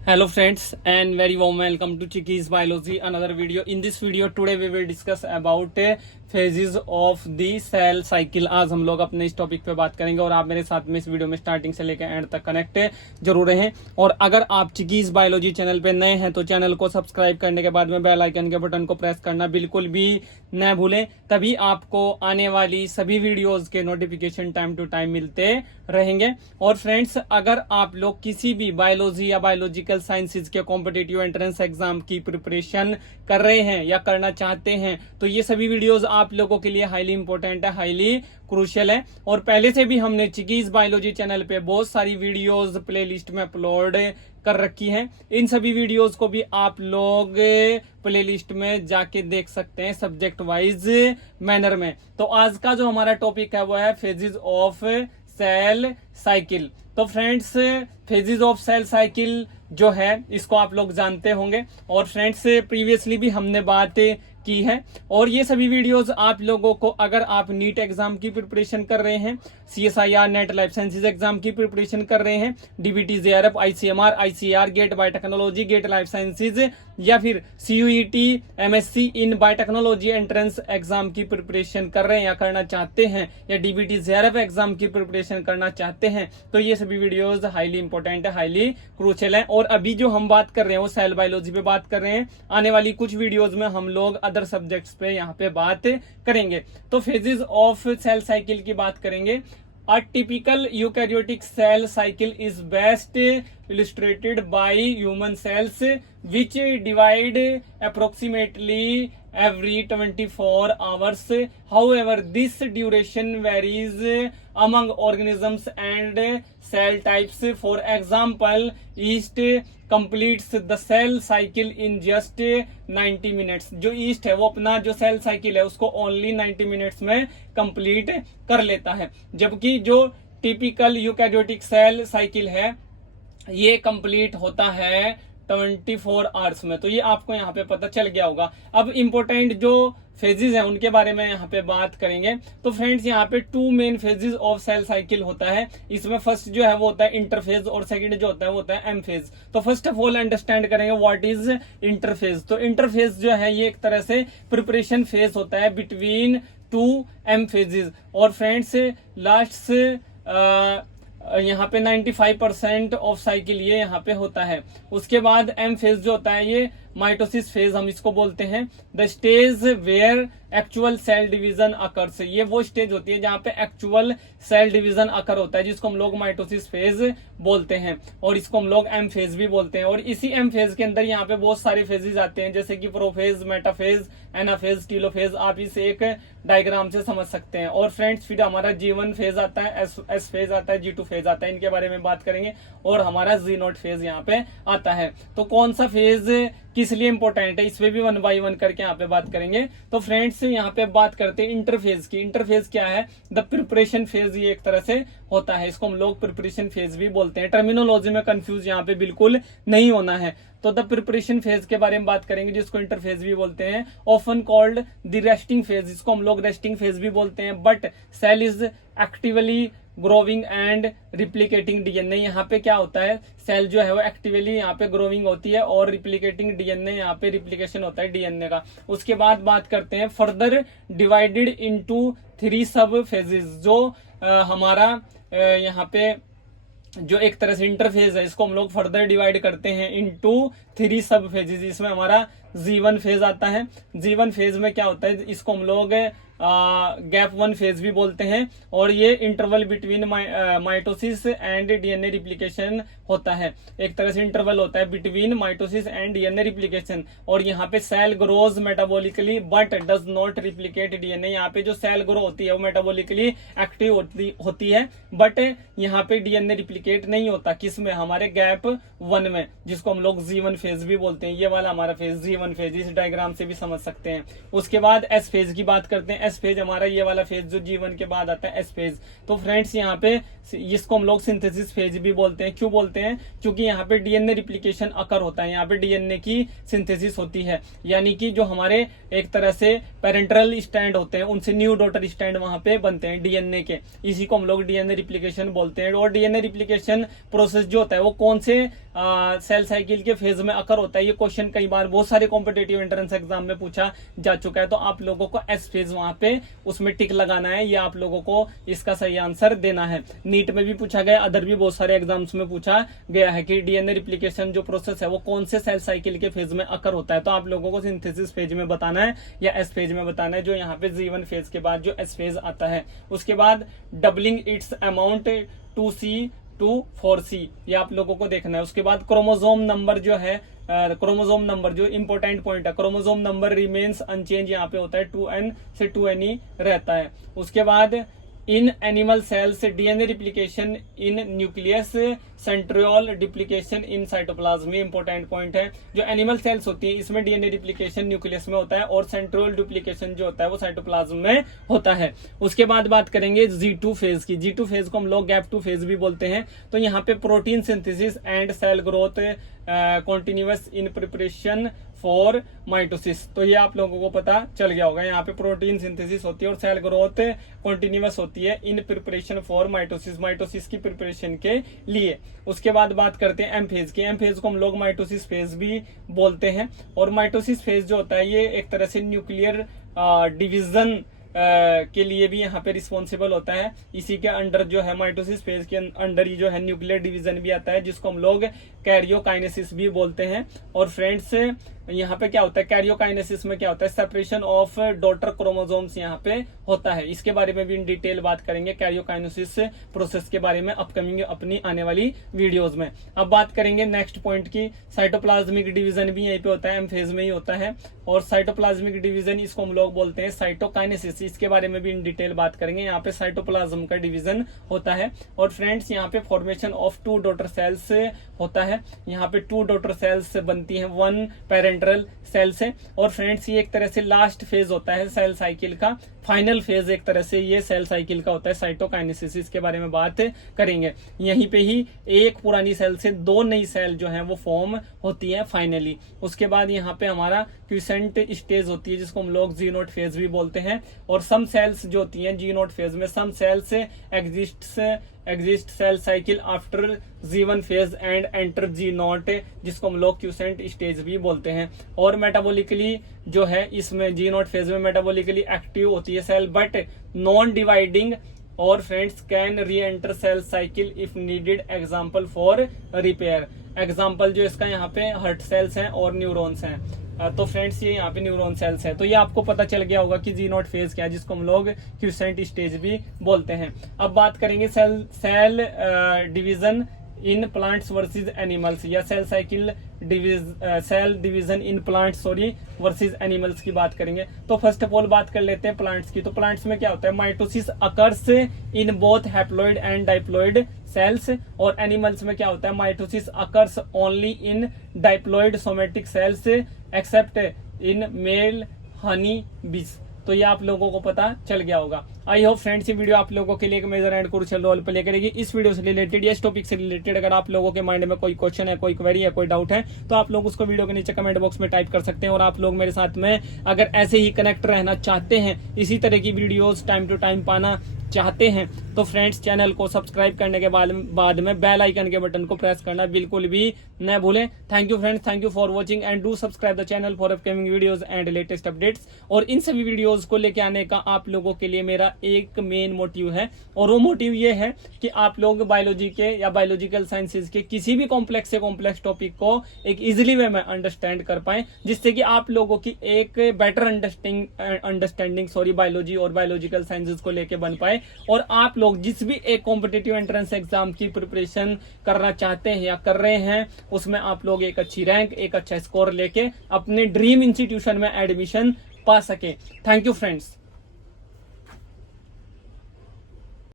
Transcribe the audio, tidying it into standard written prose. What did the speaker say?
Hello friends and very warm welcome to Chicky's Biology, another video. In this video today we will discuss about phases of the cell cycle. आज हम लोग अपने इस topic पे बात करेंगे और आप मेरे साथ में इस वीडियो में स्टार्टिंग से लेकर एंड तक कनेक्ट जरूर रहें। और अगर आप चिकीज बायोलॉजी चैनल पे नए हैं तो चैनल को सब्सक्राइब करने के बाद में बेल आइकन के बटन को प्रेस करना बिल्कुल भी न भूलें, तभी आपको आने वाली सभी वीडियोस के नोटिफिकेशन टाइम टू टाइम मिलते रहेंगे। और फ्रेंड्स, अगर आप लोग किसी भी बायोलॉजी या बायोलॉजिकल साइंसेज के कॉम्पिटिटिव एंट्रेंस एग्जाम की प्रिपरेशन कर रहे हैं या करना चाहते हैं तो ये सभी वीडियोस आप लोगों के लिए हाईली इंपॉर्टेंट है, हाईली क्रूशियल है। और पहले से भी हमने चिकीज बायोलॉजी चैनल पे बहुत सारी वीडियोस प्लेलिस्ट में अपलोड कर रखी हैं। इन सभी वीडियोस को भी आप लोग प्लेलिस्ट में जाके देख सकते हैं सब्जेक्ट वाइज मैनर में। तो आज का जो हमारा टॉपिक है वो है फेजेस ऑफ सेल साइकिल। तो friends, phases of cell cycle जो है इसको आप लोग जानते होंगे और फ्रेंड्स प्रीवियसली भी हमने बात की है। और ये सभी वीडियोस आप लोगों को, अगर आप नीट एग्जाम की प्रिपरेशन कर रहे हैं, CSIR net life sciences exam की प्रिपरेशन कर रहे हैं, DBT JRF ICMR ICAR GATE biotechnology GATE life sciences या फिर CUET MSc in biotechnology entrance exam की प्रिपरेशन कर रहे हैं या करना चाहते हैं, या DBT JRF एग्जाम की प्रिपरेशन करना चाहते हैं, तो ये सभी वीडियोस हाईली इंपॉर्टेंट है, हाईली क्रूशियल है। और अभी जो हम बात कर रहे हैं वो सेल बायोलॉजी पे बात कर रहे हैं। आने वाली कुछ वीडियोस में हम लोग अदर सब्जेक्ट्स पे यहाँ पे बात करेंगे। तो फेजेस ऑफ सेल साइकिल की बात करेंगे। A typical eukaryotic cell cycle is best illustrated by human cells, which divide approximately every 24 hours. However, this duration varies among organisms and cell types. For example, yeast completes the cell cycle in just 90 minutes. जो east है वो अपना जो cell cycle है उसको only 90 minutes में complete कर लेता है, जबकि जो टिपिकल यूकैरियोटिक सेल साइकिल है ये कंप्लीट होता है 24 आवर्स में। तो ये आपको यहाँ पे पता चल गया होगा। अब इंपॉर्टेंट जो फेजेस हैं उनके बारे में यहाँ पे बात करेंगे। तो फ्रेंड्स, यहाँ पे two main phases of cell cycle होता है। इसमें फर्स्ट जो है वो होता है इंटरफेज और सेकंड जो होता है वो होता है एम फेज। तो फर्स्ट ऑफ ऑल अंडरस्टैंड करेंगे व्हाट इज इंटरफेज। तो इंटरफेज जो है ये एक तरह से प्रिपरेशन फेज होता है बिटवीन टू एम फेजेस। और फ्रेंड्स, लास्ट यहाँ पे 95% ऑफ साइकिल ये यहाँ पे होता है। उसके बाद एम फेज जो होता है ये माइटोसिस फेज हम इसको बोलते हैं। The stage where actual cell division occurs, ये वो स्टेज होती है जहां पे एक्चुअल सेल डिवीजन अकर होता है, जिसको हम लोग माइटोसिस फेज बोलते हैं और इसको हम लोग एम फेज भी बोलते हैं। और इसी एम फेज के अंदर यहाँ पे बहुत सारे फेजेस आते हैं, जैसे कि प्रोफेज, मेटाफेज, एनाफेज, टीलोफेज। आप इसे एक डायग्राम से समझ सकते हैं। और फ्रेंड्स, फिर हमारा G1 फेज आता है, एस फेज आता है, G2 फेज आता है, इनके बारे में बात करेंगे। और हमारा Z0 फेज यहाँ पे आता है। तो कौन सा फेज किस लिए इंपॉर्टेंट है, इस पे भी 1 बाय 1 करके यहाँ पे बात करेंगे। तो फ्रेंड्स, यहाँ पे बात करते हैं इंटरफेज की। इंटरफेज क्या है? द प्रिपरेशन फेज ये एक तरह से होता है, इसको हम लोग प्रिपरेशन फेज भी बोलते हैं। टर्मिनोलॉजी में कंफ्यूज यहाँ पे बिल्कुल नहीं होना है। तो द प्रिपरेशन फेज के बारे में बात करेंगे, जिसको इंटरफेज भी बोलते हैं। Often called the resting phase, जिसको हम लोग रेस्टिंग फेज भी बोलते हैं। But cell is actively growing and replicating DNA. यहाँ पे क्या होता है, सेल जो है वो एक्टिवली यहाँ पे ग्रोविंग होती है और रिप्लिकेटिंग डीएनए, यहाँ पे रिप्लिकेशन होता है डीएनए का। उसके बाद बात करते हैं फर्दर डिवाइडेड इनटू 3 सब फेजेस। जो हमारा यहाँ पे जो एक तरह से इंटरफेज है इसको हम लोग फर्दर डिवाइड करते हैं इनटू 3 सब फेजेस। इसमें हमारा G1 फेज आता है। G1 फेज में क्या होता है, इसको हम लोग गैप 1 फेज भी बोलते हैं। और ये interval between mitosis and DNA replication होता है। एक तरह से इंटरवल होता है between mitosis and DNA replication. और यहाँ पे cell grows metabolically but does not replicate DNA. यहाँ पे जो सेल ग्रो होती है वो मेटाबॉलिकली एक्टिव होती है, बट यहाँ पे डीएनए रिप्लिकेट नहीं होता। किस में? हमारे गैप 1 में, जिसको हम लोग G1 फेज भी बोलते हैं। ये वाला हमारा फेज G1 G1 फेज, इस डायग्राम से भी समझ सकते हैं। उसके बाद S फेज की बात करते हैं। S फेज हमारा ये वाला फेज जो G1 के बाद आता है, S फेज। तो फ्रेंड्स यहाँ पे इसको हम लोग सिंथेसिस फेज भी बोलते हैं। क्यों बोलते हैं? क्योंकि यहाँ पे डीएनए रिप्लिकेशन अकर होता है, यहाँ पे डीएनए की सिंथेसिस होती है, यानी कि जो हमारे एक तरह से पेरेंटल स्टैंड होते हैं उनसे न्यू डॉटर स्टैंड वहां पे बनते हैं डीएनए के, इसी को हम लोग डीएनए रिप्लिकेशन बोलते हैं। और डीएनए रिप्लिकेशन प्रोसेस जो होता है वो कौन से सेल साइकिल के फेज में अकर होता है, ये क्वेश्चन कई बार बहुत सारे कॉम्पिटेटिव एंट्रेंस एग्जाम में पूछा जा चुका है। तो आप लोगों को एस फेज वहां पे उसमें टिक लगाना है, ये आप लोगों को इसका सही आंसर देना है। नीट में भी पूछा गया, अदर भी बहुत सारे एग्जाम्स में पूछा गया है कि डीएनए रिप्लिकेशन जो प्रोसेस है वो कौन से सेल साइकिल के फेज में अकर होता है। तो आप लोगों को सिंथेसिस फेज में बताना है या एस फेज में बताना है, जो यहाँ पे G1 फेज के बाद जो एस फेज आता है। उसके बाद doubling it's amount 2C to 4C, ये आप लोगों को देखना है। उसके बाद क्रोमोसोम नंबर जो है, क्रोमोसोम नंबर जो इंपॉर्टेंट पॉइंट है, क्रोमोसोम नंबर रिमेन्स अनचेंज, यहाँ पे होता है 2N से 2Ne रहता है। उसके बाद in animal cells DNA replication in nucleus, centriole duplication in cytoplasm, important point है। जो एनिमल सेल्स होती है इसमें डीएनए रिप्लिकेशन न्यूक्लियस में होता है और सेंट्रियोल डिप्लीकेशन जो होता है वो साइटोप्लाज्म में होता है। उसके बाद बात करेंगे G2 फेज की। G2 फेज को हम लोग गैप2 फेज भी बोलते हैं। तो यहाँ पे protein synthesis and cell growth continuous in preparation for mitosis, तो ये आप लोगों को पता चल गया होगा। यहाँ पे प्रोटीन सिंथेसिस होती है और सेल ग्रोथ कॉन्टिन्यूअस होती है इन प्रिपरेशन फॉर माइटोसिस, माइटोसिस की प्रिपरेशन के लिए। उसके बाद बात करते हैं एम फेज की। एम फेज को हम लोग माइटोसिस फेज भी बोलते हैं। और माइटोसिस फेज जो होता है ये एक तरह से न्यूक्लियर डिवीजन के लिए भी यहाँ पे रिस्पॉन्सिबल होता है। इसी के अंडर जो है माइटोसिस फेज के अंडर ही जो है न्यूक्लियर डिवीजन भी आता है, जिसको हम लोग कैरियोकाइनेसिस भी बोलते हैं। और फ्रेंड्स यहाँ पे क्या होता है, कैरियोकाइनेसिस में क्या होता है, सेपरेशन ऑफ डॉटर क्रोमोसोम्स यहाँ पे होता है। इसके बारे में भी इन डिटेल बात करेंगे कैरियोकाइनेसिस प्रोसेस के बारे में अपकमिंग अपनी आने वाली वीडियोस में। अब बात करेंगे नेक्स्ट पॉइंट की, साइटोप्लाज्मिक डिवीजन भी यहीं पे होता है, एम फेज में ही होता है। और साइटोप्लाज्मिक डिवीजन इसको हम लोग बोलते हैं साइटोकाइनेसिस, इसके बारे में भी इन डिटेल बात करेंगे। यहाँ पे साइटोप्लाज्म का डिवीजन होता है। और फ्रेंड्स यहाँ पे फॉर्मेशन ऑफ 2 डॉटर सेल्स होता है। यहाँ पे 2 डॉटर सेल्स बनती हैं 1 पेरेंटल सेल से। और फ्रेंड्स ये एक तरह से लास्ट फेज होता है सेल साइकिल का, फाइनल फेज एक तरह से ये सेल साइकिल का होता है साइटोकाइनेसिस, इसके बारे में बात करेंगे। यहीं पे ही एक पुरानी सेल से 2 नई सेल जो है वो फॉर्म होती है फाइनली। उसके बाद यहाँ पे हमारा क्विसेंट स्टेज होती है, जिसको हम लोग G0 फेज भी बोलते हैं। और सम सेल्स जो होती हैं G0 फेज में, some cells exist cell cycle after G1 phase and enter G0, जिसको हम लोग क्विसेंट स्टेज भी बोलते हैं। और मेटाबॉलिकली जो है इसमें G0 फेज में मेटाबॉलिकली एक्टिव होती है सेल बट नॉन डिवाइडिंग। और friends can re enter cell cycle if needed, example for repair. Example जो इसका यहाँ पे हार्ट सेल्स हैं और न्यूरॉन्स हैं। तो फ्रेंड्स ये यहाँ पे न्यूरॉन सेल्स है। तो ये आपको पता चल गया होगा कि G0 फेज क्या है, जिसको हम लोग क्विसेंट स्टेज भी बोलते हैं। अब बात करेंगे cell division in plants versus animals, या cell cycle cell division in plants versus animals की बात करेंगे। तो फर्स्ट ऑफ ऑल बात कर लेते हैं प्लांट्स की। तो प्लांट्स में क्या होता है, mitosis occurs in both haploid and diploid cells. और एनिमल्स में क्या होता है, mitosis occurs only in diploid somatic cells except in male honey bees. तो ये आप लोगों को पता चल गया होगा। आई होप फ्रेंड्स ये वीडियो आप लोगों के लिए एक major and crucial role play करेगी। इस वीडियो से रिलेटेड या इस टॉपिक से रिलेटेड अगर आप लोगों के माइंड में कोई क्वेश्चन है, कोई क्वेरी है, कोई डाउट है, तो आप लोग उसको वीडियो के नीचे कमेंट बॉक्स में टाइप कर सकते हैं। और आप लोग मेरे साथ में अगर ऐसे ही कनेक्ट रहना चाहते हैं, इसी तरह की वीडियोस टाइम टू टाइम पाना चाहते हैं, तो फ्रेंड्स चैनल को सब्सक्राइब करने के बाद में बेल आइकन के बटन को प्रेस करना बिल्कुल भी न भूलें। Thank you friends, thank you for watching and do subscribe the channel for upcoming videos and latest updates. और इन सभी वीडियोस को लेके आने का आप लोगों के लिए मेरा एक मेन मोटिव है, और वो मोटिव ये है कि आप लोग बायोलॉजी के या बायोलॉजिकल साइंसेज के किसी भी कॉम्प्लेक्स से कॉम्प्लेक्स टॉपिक को एक इजिली वे में अंडरस्टैंड कर पाए, जिससे कि आप लोगों की एक बेटर अंडरस्टैंडिंग बायोलॉजी और बायोलॉजिकल साइंसेज को लेके बन पाए। और आप लोग जिस भी एक कॉम्पिटिटिव एंट्रेंस एग्जाम की प्रिपरेशन करना चाहते हैं या कर रहे हैं, उसमें आप लोग एक अच्छी रैंक, एक अच्छा स्कोर लेके अपने ड्रीम इंस्टीट्यूशन में एडमिशन पा सके। Thank you friends.